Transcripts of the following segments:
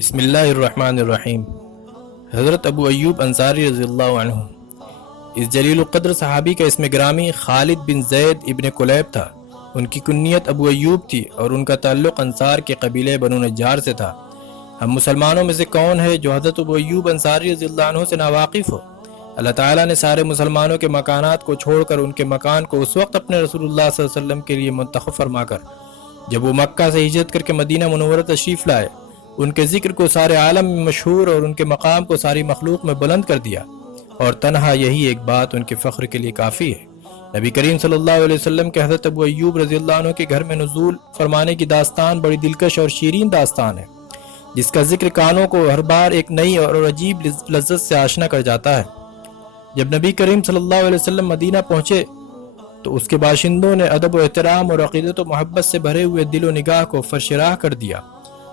بسم اللہ الرحمن الرحیم۔ حضرت ابو ایوب انصاری رضی اللہ عنہ، اس جلیل القدر صحابی کا اسم گرامی خالد بن زید ابن کلیب تھا۔ ان کی کنیت ابو ایوب تھی اور ان کا تعلق انصار کے قبیلے بنو نجار سے تھا۔ ہم مسلمانوں میں سے کون ہے جو حضرت ابو ایوب انصاری رضی اللہ عنہ سے ناواقف ہو؟ اللہ تعالیٰ نے سارے مسلمانوں کے مکانات کو چھوڑ کر ان کے مکان کو اس وقت اپنے رسول اللہ صلی اللہ علیہ وسلم کے لیے منتخب فرما کر جب وہ مکہ سے ہجرت کر کے مدینہ منورہ تشریف لائے، ان کے ذکر کو سارے عالم میں مشہور اور ان کے مقام کو ساری مخلوق میں بلند کر دیا، اور تنہا یہی ایک بات ان کے فخر کے لیے کافی ہے۔ نبی کریم صلی اللہ علیہ وسلم کے حضرت ابو ایوب رضی اللہ عنہ کے گھر میں نزول فرمانے کی داستان بڑی دلکش اور شیرین داستان ہے، جس کا ذکر کانوں کو ہر بار ایک نئی اور عجیب لذت سے آشنا کر جاتا ہے۔ جب نبی کریم صلی اللہ علیہ وسلم مدینہ پہنچے تو اس کے باشندوں نے ادب و احترام اور عقیدت و محبت سے بھرے ہوئے دل و نگاہ کو فرش راہ کر دیا۔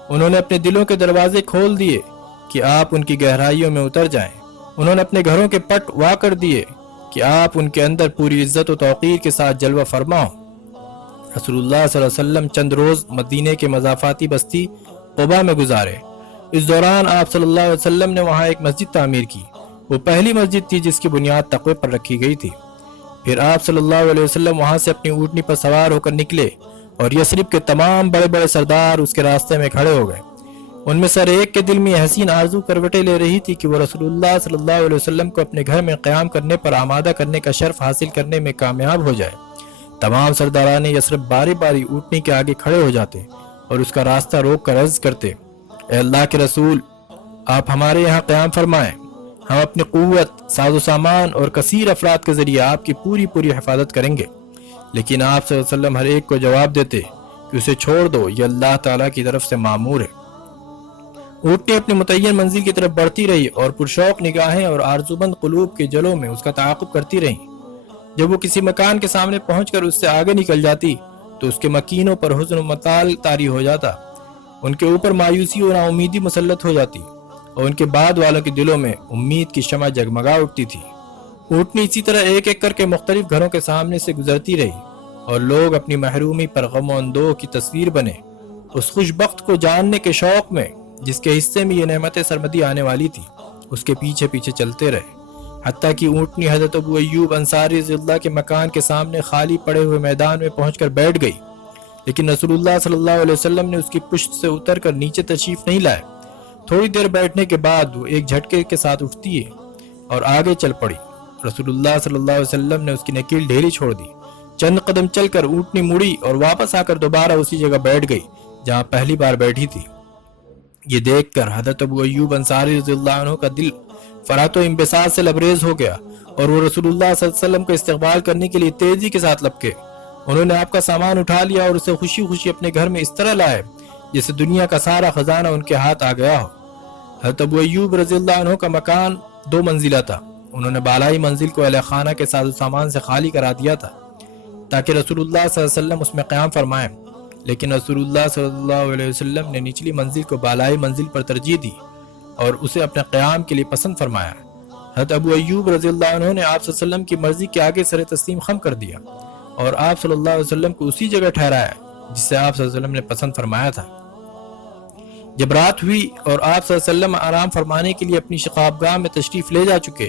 انہوں نے اپنے دلوں کے دروازے کھول دیے کہ آپ ان کی گہرائیوں میں اتر جائیں۔ انہوں نے اپنے گھروں کے پٹ وا کر دیے کہ آپ ان کے اندر پوری عزت و توقیر کے ساتھ جلوہ فرما ہوں۔ رسول اللہ صلی اللہ علیہ وسلم چند روز مدینے کے مضافاتی بستی قباء میں گزارے۔ اس دوران آپ صلی اللہ علیہ وسلم نے وہاں ایک مسجد تعمیر کی۔ وہ پہلی مسجد تھی جس کی بنیاد تقوی پر رکھی گئی تھی۔ پھر آپ صلی اللہ علیہ وسلم وہاں سے اپنی اونٹنی پر سوار ہو کر نکلے اور یثرب کے تمام بڑے بڑے سردار اس کے راستے میں کھڑے ہو گئے۔ ان میں سے ہر ایک کے دل میں یہ حسین آرزو کروٹیں لے رہی تھی کہ وہ رسول اللہ صلی اللہ علیہ وسلم کو اپنے گھر میں قیام کرنے پر آمادہ کرنے کا شرف حاصل کرنے میں کامیاب ہو جائے۔ تمام سرداران یثرب باری باری اونٹنی کے آگے کھڑے ہو جاتے اور اس کا راستہ روک کر عرض کرتے، اے اللہ کے رسول، آپ ہمارے یہاں قیام فرمائیں۔ ہم اپنی قوت، ساز و سامان اور کثیر افراد کے ذریعے آپ کی پوری حفاظت کریں گے۔ لیکن آپ صلی اللہ علیہ وسلم ہر ایک کو جواب دیتے کہ اسے چھوڑ دو، یہ اللہ تعالیٰ کی طرف سے مامور ہے۔ اونٹنی اپنی متعین منزل کی طرف بڑھتی رہی اور پرشوق نگاہیں اور آرزومند قلوب کے جلوں میں اس کا تعاقب کرتی رہیں۔ جب وہ کسی مکان کے سامنے پہنچ کر اس سے آگے نکل جاتی تو اس کے مکینوں پر حزن و مطال طاری ہو جاتا، ان کے اوپر مایوسی اور ناامیدی مسلط ہو جاتی اور ان کے بعد والوں کے دلوں میں امید کی شمع جگمگا اٹھتی تھی۔ اونٹنی اسی طرح ایک ایک کر کے مختلف گھروں کے سامنے سے گزرتی رہی اور لوگ اپنی محرومی پر غم و اندوہ کی تصویر بنے اس خوش بخت کو جاننے کے شوق میں جس کے حصے میں یہ نعمت سرمدی آنے والی تھی، اس کے پیچھے پیچھے چلتے رہے، حتیٰ کہ اونٹنی حضرت ابو ایوب انصاری رضی اللہ کے مکان کے سامنے خالی پڑے ہوئے میدان میں پہنچ کر بیٹھ گئی۔ لیکن رسول اللہ صلی اللہ علیہ وسلم نے اس کی پشت سے اتر کر نیچے تشریف نہیں لائے۔ تھوڑی دیر بیٹھنے کے بعد وہ ایک جھٹکے کے ساتھ اٹھتی ہے اور آگے چل پڑی۔ رسول اللہ صلی اللہ علیہ وسلم نے اس کی نکیل ڈھیلی چھوڑ دی۔ چند قدم چل کر اونٹنی مڑی اور واپس آ کر دوبارہ اسی جگہ بیٹھ گئی جہاں پہلی بار بیٹھی تھی۔ یہ دیکھ کر حضرت ابو ایوب انصاری رضی اللہ عنہ کا دل فرحت و انبساط سے لبریز ہو گیا اور وہ رسول اللہ صلی اللہ علیہ وسلم کا استقبال کرنے کے لیے تیزی کے ساتھ لپکے۔ انہوں نے آپ کا سامان اٹھا لیا اور اسے خوشی خوشی اپنے گھر میں اس طرح لائے جیسے دنیا کا سارا خزانہ ان کے ہاتھ آ گیا ہو۔ حضرت ابو ایوب رضی اللہ عنہ کا مکان 2 منزلہ تھا۔ انہوں نے بالائی منزل کو اہل خانہ کے ساز و سامان سے خالی کرا دیا تھا تاکہ رسول اللہ صلی اللہ علیہ وسلم اس میں قیام فرمائیں، لیکن رسول اللہ صلی اللہ علیہ وسلم نے نچلی منزل کو بالائی منزل پر ترجیح دی اور اسے اپنے قیام کے لیے پسند فرمایا۔ حضرت ابو ایوب رضی اللہ عنہ نے آپ صلی اللہ علیہ وسلم کی مرضی کے آگے سر تسلیم خم کر دیا اور آپ صلی اللہ علیہ وسلم کو اسی جگہ ٹھہرایا جسے آپ صلی اللہ علیہ وسلم نے پسند فرمایا تھا۔ جب رات ہوئی اور آپ صلی اللہ علیہ وسلم آرام فرمانے کے لیے اپنی شقابگاہ میں تشریف لے جا چکے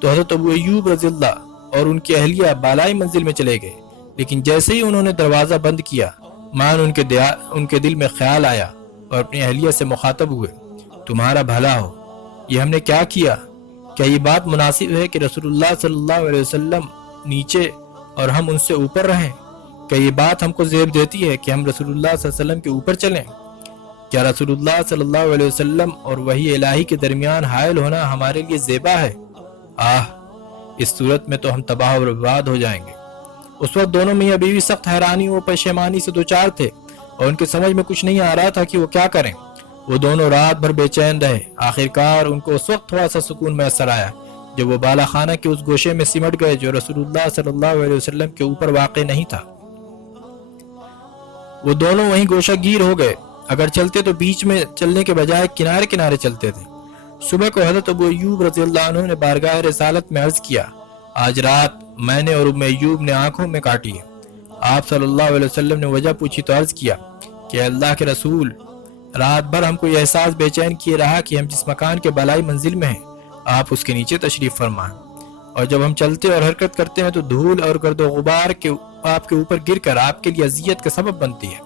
تو حضرت ابو ایوب رضی اللہ اور ان کی اہلیہ بالائی منزل میں چلے گئے، لیکن جیسے ہی انہوں نے دروازہ بند کیا مان ان کے دل میں خیال آیا اور اپنی اہلیہ سے مخاطب ہوئے، تمہارا بھلا ہو، یہ ہم نے کیا کیا؟ کیا یہ بات مناسب ہے کہ رسول اللہ صلی اللہ علیہ وسلم نیچے اور ہم ان سے اوپر رہیں؟ کیا یہ بات ہم کو زیب دیتی ہے کہ ہم رسول اللہ صلی اللہ علیہ وسلم کے اوپر چلیں؟ کیا رسول اللہ صلی اللہ علیہ وسلم اور وحی الہی کے درمیان حائل ہونا ہمارے لیے زیبا ہے؟ اس صورت میں تو ہم تباہ و برباد ہو جائیں گے۔ اس وقت دونوں میاں بیوی سخت حیرانی و پشیمانی سے دوچار تھے اور ان کے سمجھ میں کچھ نہیں آ رہا تھا کہ وہ کیا کریں۔ وہ دونوں رات بھر بے چین رہے۔ آخرکار ان کو اس وقت تھوڑا سا سکون میسر آیا جب وہ بالا خانہ کے اس گوشے میں سمٹ گئے جو رسول اللہ صلی اللہ علیہ وسلم کے اوپر واقع نہیں تھا۔ وہ دونوں وہیں گوشہ گیر ہو گئے، اگر چلتے تو بیچ میں چلنے کے بجائے کنارے کنارے چلتے تھے۔ صبح کو حضرت ابو ایوب رضی اللہ عنہ نے بارگاہ رسالت میں عرض کیا، آج رات میں نے اور ام ایوب نے آنکھوں میں کاٹی ہے۔ آپ صلی اللہ علیہ وسلم نے وجہ پوچھی تو عرض کیا کہ اللہ کے رسول، رات بھر ہم کو یہ احساس بے چین کیے رہا کہ ہم جس مکان کے بالائی منزل میں ہیں آپ اس کے نیچے تشریف فرمائیں، اور جب ہم چلتے اور حرکت کرتے ہیں تو دھول اور گرد و غبار کے آپ کے اوپر گر کر آپ کے لیے اذیت کا سبب بنتی ہے۔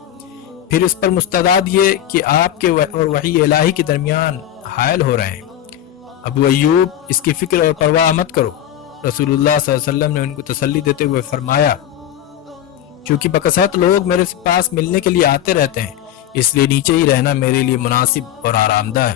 پھر اس پر مستعد یہ کہ آپ کے اور وحی الہی کے درمیان حائل ہو رہے ہیں۔ ابو ایوب، اس کی فکر اور پرواہ مت کرو۔ رسول اللہ صلی اللہ علیہ وسلم نے ان کو تسلی دیتے ہوئے فرمایا، چونکہ بکثرت لوگ میرے پاس ملنے کے لیے آتے رہتے ہیں، اس لیے نیچے ہی رہنا میرے لیے مناسب اور آرام دہ ہے۔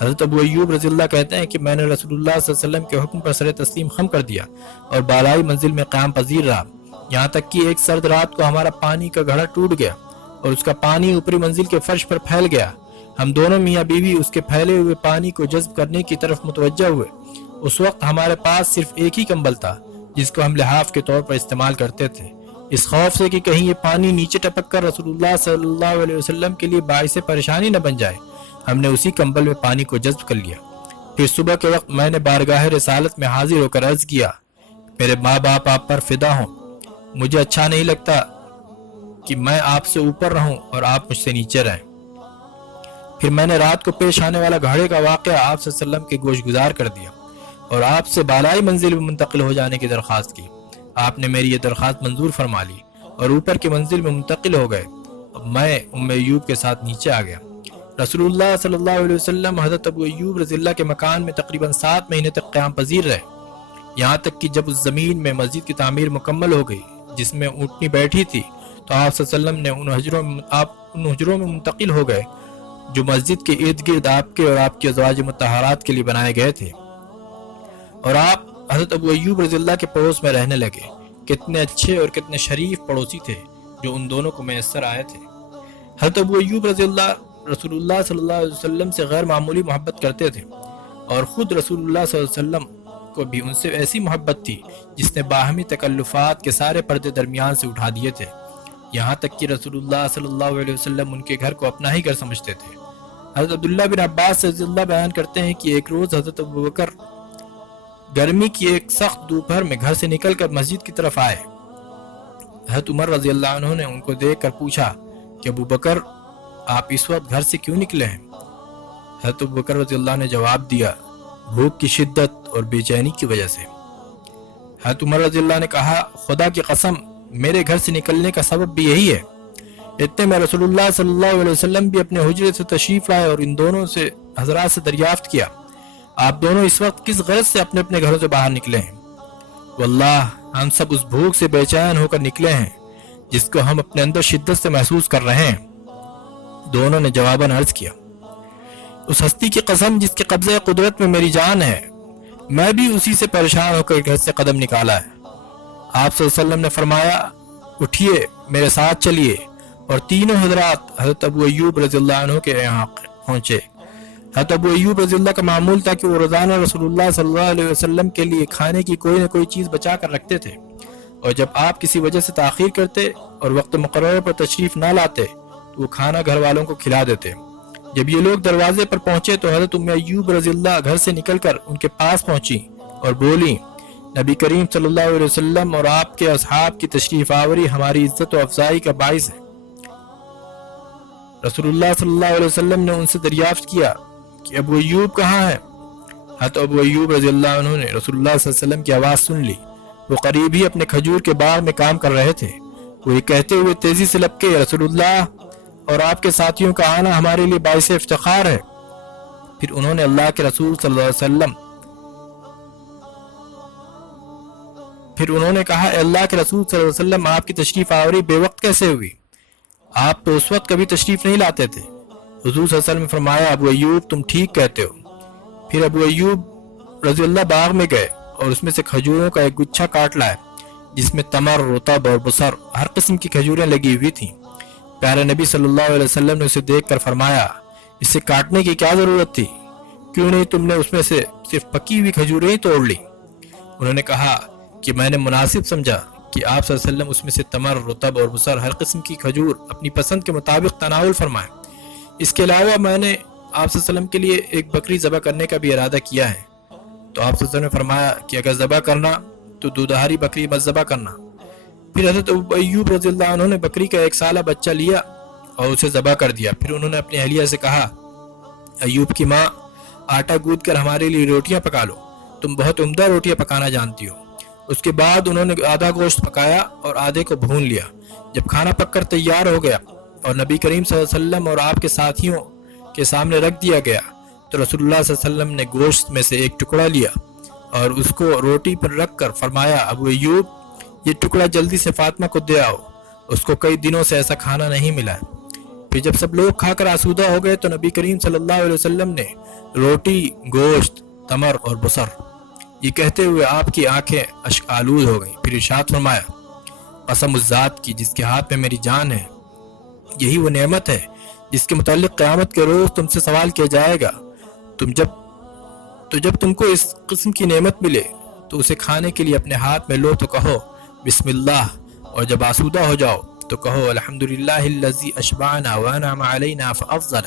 حضرت ابو ایوب رضی اللہ کہتے ہیں کہ میں نے رسول اللہ صلی اللہ علیہ وسلم کے حکم پر سر تسلیم خم کر دیا اور بالائی منزل میں قیام پذیر رہا، یہاں تک کہ ایک سرد رات کو ہمارا پانی کا گھڑا ٹوٹ گیا اور اس کا پانی اوپری منزل کے فرش پر پھیل گیا۔ ہم دونوں میاں بیوی اس کے پھیلے ہوئے پانی کو جذب کرنے کی طرف متوجہ ہوئے۔ اس وقت ہمارے پاس صرف ایک ہی کمبل تھا جس کو ہم لحاف کے طور پر استعمال کرتے تھے، اس خوف سے کہ کہیں یہ پانی نیچے ٹپک کر رسول اللہ صلی اللہ علیہ وسلم کے لیے باعث پریشانی نہ بن جائے۔ ہم نے اسی کمبل میں پانی کو جذب کر لیا۔ پھر صبح کے وقت میں نے بارگاہ رسالت میں حاضر ہو کر عرض کیا، میرے ماں باپ آپ پر فدا ہوں، مجھے اچھا نہیں لگتا کہ میں آپ سے اوپر رہوں اور آپ مجھ سے نیچے رہیں۔ پھر میں نے رات کو پیش آنے والا گھاڑے کا واقعہ آپ صلی اللہ علیہ وسلم کے گوش گزار کر دیا اور آپ سے بالائی منزل میں منتقل ہو جانے کی درخواست کی۔ آپ نے میری یہ درخواست منظور فرما لی اور اوپر کی منزل میں منتقل ہو گئے۔ اب میں ام ایوب کے ساتھ نیچے آ گیا۔ رسول اللہ صلی اللہ علیہ وسلم حضرت ابو ایوب رضی اللہ کے مکان میں تقریباً 7 مہینے تک قیام پذیر رہے، یہاں تک کہ جب اس زمین میں مسجد کی تعمیر مکمل ہو گئی جس میں اونٹنی بیٹھی تھی تو آپ صلی اللہ علیہ وسلم نے ان حجروں میں منتقل ہو گئے جو مسجد کے ارد گرد آپ کے اور آپ کی ازواج مطہرات کے لیے بنائے گئے تھے، اور آپ حضرت ابو ایوب رضی اللہ کے پڑوس میں رہنے لگے۔ کتنے اچھے اور کتنے شریف پڑوسی تھے جو ان دونوں کو میسر آئے تھے۔ حضرت ابو ایوب رضی اللہ رسول اللہ صلی اللہ علیہ وسلم سے غیر معمولی محبت کرتے تھے، اور خود رسول اللہ صلی اللہ علیہ وسلم کو بھی ان سے ایسی محبت تھی جس نے باہمی تکلفات کے سارے پردے درمیان سے اٹھا دیے تھے، یہاں تک کہ رسول اللہ صلی اللہ علیہ وسلم ان کے گھر کو اپنا ہی گھر سمجھتے تھے۔ حضرت عبداللہ بن عباس رضی اللہ بیان کرتے ہیں کہ ایک روز حضرت ابوبکر گرمی کی ایک سخت دوپہر میں گھر سے نکل کر مسجد کی طرف آئے۔ حضرت عمر رضی اللہ عنہ نے ان کو دیکھ کر پوچھا کہ ابوبکر، آپ اس وقت گھر سے کیوں نکلے ہیں؟ حضرت ابوبکر رضی اللہ نے جواب دیا، بھوک کی شدت اور بے چینی کی وجہ سے۔ حضرت عمر رضی اللہ نے کہا، خدا کی قسم میرے گھر سے نکلنے کا سبب بھی یہی ہے۔ اتنے میں رسول اللہ صلی اللہ علیہ وسلم بھی اپنے حجرے سے تشریف لائے اور ان دونوں سے حضرات سے دریافت کیا، آپ دونوں اس وقت کس غرض سے اپنے اپنے گھروں سے باہر نکلے ہیں؟ واللہ ہم سب اس بھوک سے بے چین ہو کر نکلے ہیں جس کو ہم اپنے اندر شدت سے محسوس کر رہے ہیں۔ دونوں نے جواباً عرض کیا، اس ہستی کی قسم جس کے قبضہ قدرت میں میری جان ہے، میں بھی اسی سے پریشان ہو کر گھر سے قدم نکالا ہے۔ آپ صلی اللہ علیہ وسلم نے فرمایا، اٹھیے میرے ساتھ چلیے، اور تینوں حضرات حضرت ابو ایوب رضی اللہ عنہ کے یہاں پہنچے۔ حضرت ابو ایوب رضی اللہ کا معمول تھا کہ وہ روزانہ رسول اللہ صلی اللہ علیہ وسلم کے لیے کھانے کی کوئی نہ کوئی چیز بچا کر رکھتے تھے، اور جب آپ کسی وجہ سے تاخیر کرتے اور وقت مقررہ پر تشریف نہ لاتے تو وہ کھانا گھر والوں کو کھلا دیتے۔ جب یہ لوگ دروازے پر پہنچے تو حضرت ام ایوب رضی اللہ گھر سے نکل کر ان کے پاس پہنچی اور بولی، نبی کریم صلی اللہ علیہ وسلم اور آپ کے اصحاب کی تشریف آوری ہماری عزت و افزائی کا باعث ہے۔ رسول اللہ صلی اللہ علیہ وسلم نے ان سے دریافت کیا کہ ابو ایوب کہاں ہے؟ حضرت ابو ایوب رضی اللہ عنہ نے رسول اللہ صلی اللہ علیہ وسلم کی آواز سن لی، وہ قریب ہی اپنے کھجور کے باغ میں کام کر رہے تھے۔ وہ یہ کہتے ہوئے تیزی سے لپکے، رسول اللہ اور آپ کے ساتھیوں کا آنا ہمارے لیے باعث افتخار ہے۔ پھر انہوں نے اللہ کے رسول صلی اللہ علیہ وسلم کہا، اے اللہ کے رسول صلی اللہ علیہ وسلم، آپ کی تشریف آوری بے وقت کیسے ہوئی؟ آپ تو اس وقت کبھی تشریف نہیں لاتے تھے۔ حضور صلی اللہ علیہ وسلم نے فرمایا، ابو ایوب تم ٹھیک کہتے ہو۔ پھر ابو ایوب رضی اللہ باغ میں گئے اور اس میں سے کھجوروں کا ایک گچھا کاٹ لائے جس میں تمر، رطب اور بصر ہر قسم کی کھجوریں لگی ہوئی تھیں۔ پیارے نبی صلی اللہ علیہ وسلم نے اسے دیکھ کر فرمایا، اسے کاٹنے کی کیا ضرورت تھی؟ کیوں نہیں تم نے اس میں سے صرف پکی ہوئی کھجوریں ہی توڑ لی؟ انہوں نے کہا کہ میں نے مناسب سمجھا کہ آپ صلی اللہ علیہ وسلم اس میں سے تمر، رطب اور بصر ہر قسم کی کھجور اپنی پسند کے مطابق تناول فرمائیں۔ اس کے علاوہ میں نے آپ صلی اللہ علیہ وسلم کے لیے ایک بکری ذبح کرنے کا بھی ارادہ کیا ہے۔ تو آپ صلی اللہ علیہ وسلم نے فرمایا کہ اگر ذبح کرنا تو دودھاری بکری مت ذبح کرنا۔ پھر حضرت ابو ایوب رضی اللہ عنہ نے بکری کا 1 سالہ بچہ لیا اور اسے ذبح کر دیا۔ پھر انہوں نے اپنی اہلیہ سے کہا، ایوب کی ماں، آٹا گوندھ کر ہمارے لیے روٹیاں پکا لو، تم بہت عمدہ روٹیاں پکانا جانتی ہو۔ اس کے بعد انہوں نے آدھا گوشت پکایا اور آدھے کو بھون لیا۔ جب کھانا پک کر تیار ہو گیا اور نبی کریم صلی اللہ علیہ وسلم اور آپ کے ساتھیوں کے سامنے رکھ دیا گیا تو رسول اللہ صلی اللہ علیہ وسلم نے گوشت میں سے ایک ٹکڑا لیا اور اس کو روٹی پر رکھ کر فرمایا، ابو ایوب، یہ ٹکڑا جلدی سے فاطمہ کو دے آؤ، اس کو کئی دنوں سے ایسا کھانا نہیں ملا ہے۔ پھر جب سب لوگ کھا کر آسودہ ہو گئے تو نبی کریم صلی اللہ علیہ وسلم نے روٹی، گوشت، تمر اور بصر یہ کہتے ہوئے آپ کی آنکھیں اشک آلود ہو گئیں۔ پھر ارشاد فرمایا، قسم اس ذات کی جس کے ہاتھ میں میری جان ہے، یہی وہ نعمت ہے جس کے متعلق قیامت کے روز تم سے سوال کیا جائے گا۔ جب تم کو اس قسم کی نعمت ملے تو اسے کھانے کے لیے اپنے ہاتھ میں لو تو کہو بسم اللہ، اور جب آسودہ ہو جاؤ تو کہو الحمدللہ الذی اشبعنا وانعم علینا فافضل۔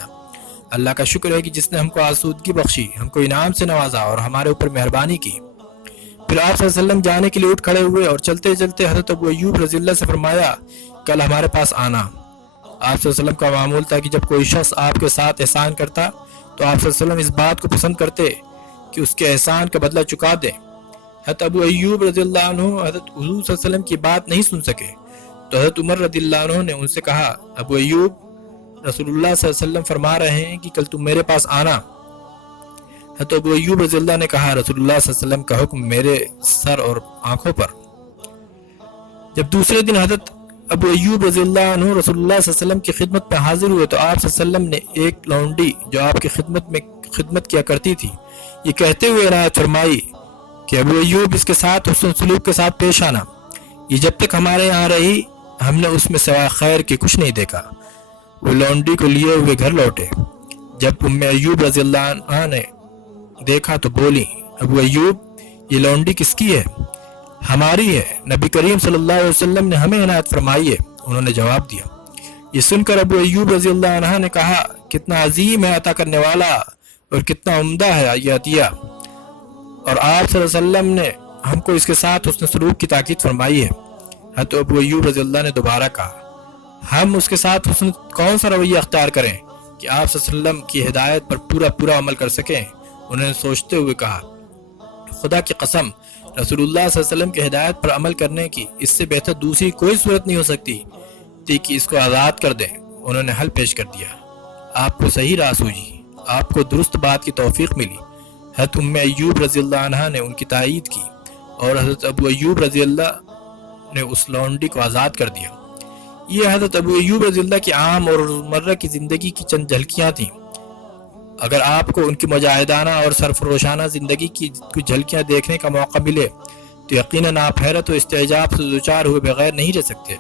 اللہ کا شکر ہے کہ جس نے ہم کو آسودگی بخشی، ہم کو انعام سے نوازا اور ہمارے اوپر مہربانی کی۔ پھر آپ صلی اللہ علیہ وسلم جانے کے لیے اٹھ کھڑے ہوئے اور چلتے چلتے حضرت ابو ایوب رضی اللہ سے فرمایا، کل ہمارے پاس آنا۔ آپ صلی اللہ علیہ وسلم کا معمول تھا کہ جب کوئی شخص آپ کے ساتھ احسان کرتا تو آپ صلی اللہ علیہ وسلم اس بات کو پسند کرتے کہ اس کے احسان کا بدلہ چکا دیں۔ حضرت ابو ایوب رضی اللہ عنہ حضرت حضور صلی اللہ علیہ وسلم کی بات نہیں سن سکے تو حضرت عمر رضی اللہ عنہ نے ان سے کہا، ابو ایوب، رسول اللہ صلی اللہ علیہ وسلم فرما رہے ہیں کہ کل تم میرے پاس آنا۔ حضرت ابو ایوب رضی اللہ نے کہا، رسول اللہ صلی اللہ علیہ وسلم کا حکم میرے سر اور آنکھوں پر۔ جب دوسرے دن حضرت ابو ایوب رضی اللہ عنہ رسول اللہ صلی اللہ علیہ وسلم کی خدمت میں حاضر ہوئے تو آپ صلی اللہ علیہ وسلم نے ایک لونڈی جو آپ کی خدمت کیا کرتی تھی یہ کہتے ہوئے عنایت فرمائی کہ ابو ایوب، اس کے ساتھ حسن سلوک کے ساتھ پیش آنا، یہ جب تک ہمارے یہاں رہی ہم نے اس میں سوائے خیر کے کچھ نہیں دیکھا۔ وہ لونڈی کو لیے ہوئے گھر لوٹے۔ جب ام ایوب رضی اللہ عنہ نے دیکھا تو بولی، ابو ایوب، یہ لونڈی کس کی ہے؟ ہماری ہے، نبی کریم صلی اللہ علیہ وسلم نے ہمیں عنایت فرمائی ہے، انہوں نے جواب دیا۔ یہ سن کر ابو ایوب رضی اللہ عنہ نے کہا، کتنا عظیم ہے عطا کرنے والا اور کتنا عمدہ ہے یہ عطیہ، اور آپ صلی اللہ علیہ وسلم نے ہم کو اس کے ساتھ حسن سلوک کی تاکید فرمائی ہے۔ حضرت ابو ایوب رضی اللہ نے دوبارہ کہا، ہم اس کے ساتھ حسن کون سا رویہ اختیار کریں کہ آپ صلی اللہ علیہ وسلم کی ہدایت پر پورا عمل کر سکیں؟ انہوں نے سوچتے ہوئے کہا، خدا کی قسم، رسول اللہ صلی اللہ علیہ وسلم کی ہدایت پر عمل کرنے کی اس سے بہتر دوسری کوئی صورت نہیں ہو سکتی تھی کہ اس کو آزاد کر دیں۔ انہوں نے حل پیش کر دیا، آپ کو صحیح راہ سوجی، آپ کو درست بات کی توفیق ملی۔ حضرت ام ایوب رضی اللہ عنہ نے ان کی تائید کی اور حضرت ابو ایوب رضی اللہ نے اس لونڈی کو آزاد کر دیا۔ یہ حضرت ابو ایوب رضی اللہ کی عام اور روزمرہ کی زندگی کی چند جھلکیاں تھیں۔ اگر آپ کو ان کی مجاہدانہ اور سرفروشانہ زندگی کی کچھ جھلکیاں دیکھنے کا موقع ملے تو یقیناً آپ حیرت و استعجاب سے دوچار ہوئے بغیر نہیں رہ سکتے۔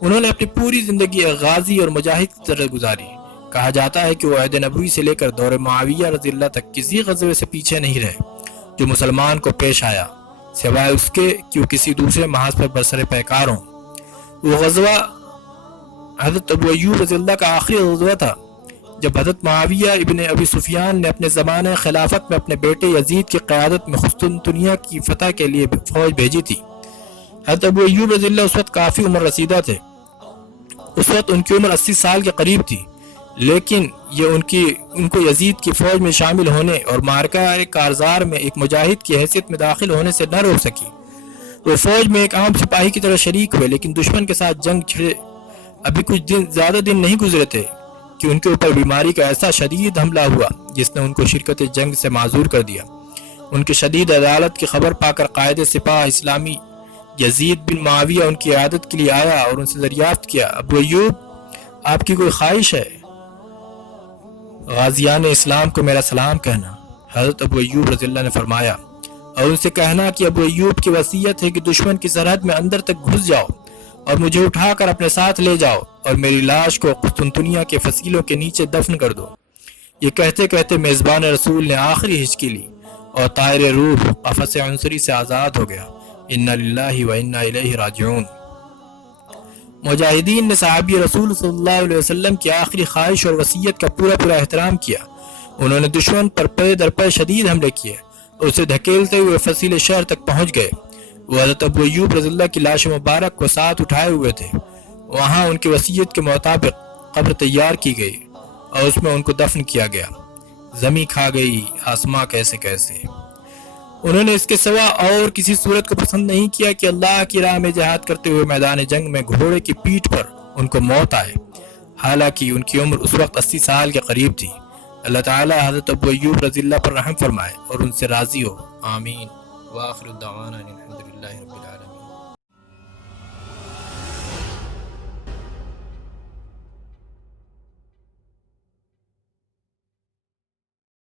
انہوں نے اپنی پوری زندگی ایک غازی اور مجاہد کی طرح گزاری۔ کہا جاتا ہے کہ وہ عہد نبوی سے لے کر دور معاویہ رضی اللہ تک کسی غزوے سے پیچھے نہیں رہے جو مسلمان کو پیش آیا، سوائے اس کے کہ وہ کسی دوسرے محاذ پر برسر پیکار ہوں۔ وہ غزوہ حضرت ابو ایوب رضی اللہ کا آخری غزوہ تھا جب حضرت معاویہ ابن ابی سفیان نے اپنے زمانہ خلافت میں اپنے بیٹے یزید کی قیادت میں قسطنطنیہ کی فتح کے لیے فوج بھیجی تھی۔ حضرت ابو ایوب رضی اللہ اس وقت کافی عمر رسیدہ تھے۔ اس وقت ان کی عمر 80 سال کے قریب تھی، لیکن یہ ان کو یزید کی فوج میں شامل ہونے اور معرکہ کارزار میں ایک مجاہد کی حیثیت میں داخل ہونے سے نہ روک سکی۔ وہ فوج میں ایک عام سپاہی کی طرح شریک ہوئے، لیکن دشمن کے ساتھ جنگ چھڑے ابھی کچھ زیادہ دن نہیں گزرے تھے کہ ان کے اوپر بیماری کا ایسا شدید حملہ ہوا جس نے ان کو شرکت جنگ سے معذور کر دیا۔ ان کی شدید عدالت کی خبر پا کر قائد سپاہ اسلامی یزید بن معاویہ ان کی عیادت کے لیے آیا اور ان سے دریافت کیا، ابو ایوب، آپ کی کوئی خواہش ہے؟ غازیان اسلام کو میرا سلام کہنا، حضرت ابو ایوب رضی اللہ نے فرمایا، اور ان سے کہنا کہ ابو ایوب کی وصیت ہے کہ دشمن کی سرحد میں اندر تک گھس جاؤ اور مجھے اٹھا کر اپنے ساتھ لے جاؤ اور میری لاش کو قسطنطنیہ کے فصیلوں کے نیچے دفن کر دو۔ یہ کہتے کہتے میزبان رسول نے آخری ہچکی لی اور طائر روح قفس عنصری سے آزاد ہو گیا۔ انا للہ و انا الیہ راجعون۔ مجاہدین نے صحابی رسول صلی اللہ علیہ وسلم کی آخری خواہش اور وصیت کا پورا احترام کیا۔ انہوں نے دشمن پر پے در پے شدید حملے کیے اور اسے دھکیلتے ہوئے فصیل شہر تک پہنچ گئے۔ وہ حضرت ابو ایوب رضی اللہ کی لاش مبارک کو ساتھ اٹھائے ہوئے تھے۔ وہاں ان کی وصیت کے مطابق قبر تیار کی گئی اور اس میں ان کو دفن کیا گیا۔ زمین کھا گئی آسماں کیسے کیسے۔ انہوں نے اس کے سوا اور کسی صورت کو پسند نہیں کیا کہ اللہ کی راہ میں جہاد کرتے ہوئے میدان جنگ میں گھوڑے کی پیٹھ پر ان کو موت آئے، حالانکہ ان کی عمر اس وقت 80 سال کے قریب تھی۔ اللہ تعالی حضرت ابو ایوب رضی اللہ پر رحم فرمائے اور ان سے راضی ہو، آمین۔ وآخر الدعوانا الحمدللہ رب العالمین۔